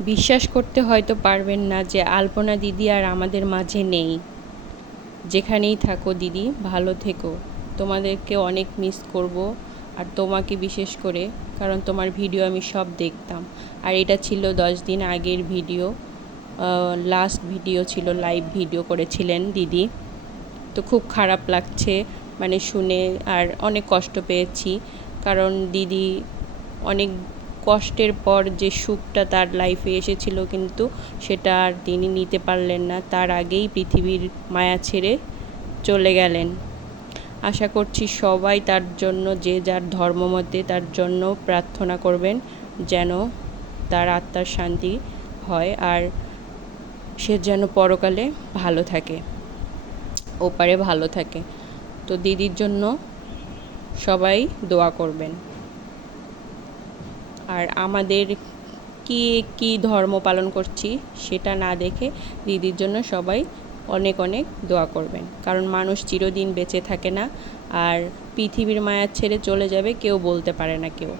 বিশ্বাস করতে হয়তো পারবেন না যে আলপনা দিদি আর আমাদের মাঝে নেই। যেখানেই থাকো দিদি, ভালো থেকো। তোমাদেরকে অনেক মিস করব আর তোমাকে বিশেষ করে, কারণ তোমার ভিডিও আমি সব দেখতাম। আর এটা ছিল দশ দিন আগের ভিডিও লাস্ট ভিডিও ছিল লাইভ ভিডিও করেছিলেন দিদি। তো খুব খারাপ লাগছে মানে শুনে আর অনেক কষ্ট পেয়েছি। কারণ দিদি অনেক কষ্টের পর যে সুখটা তার লাইফে এসেছিল কিন্তু সেটা আর তিনি নিতে পারলেন না। তার আগেই পৃথিবীর মায়া ছেড়ে চলে গেলেন। আশা করছি সবাই তার জন্য, যে যার ধর্মমতে তার জন্য প্রার্থনা করবেন যেন তার আত্মার শান্তি হয় আর সে যেন পরকালে ভালো থাকে, ওপারে ভালো থাকে। তো দিদির জন্য সবাই দোয়া করবেন। আর আমাদের কি কি ধর্ম পালন করছি সেটা না দেখে দিদির জন্য সবাই অনেক অনেক দোয়া করবেন। কারণ মানুষ চিরদিন বেঁচে থাকে না আর পৃথিবীর মায়া ছেড়ে চলে যাবে কেউ বলতে পারে না কেউ।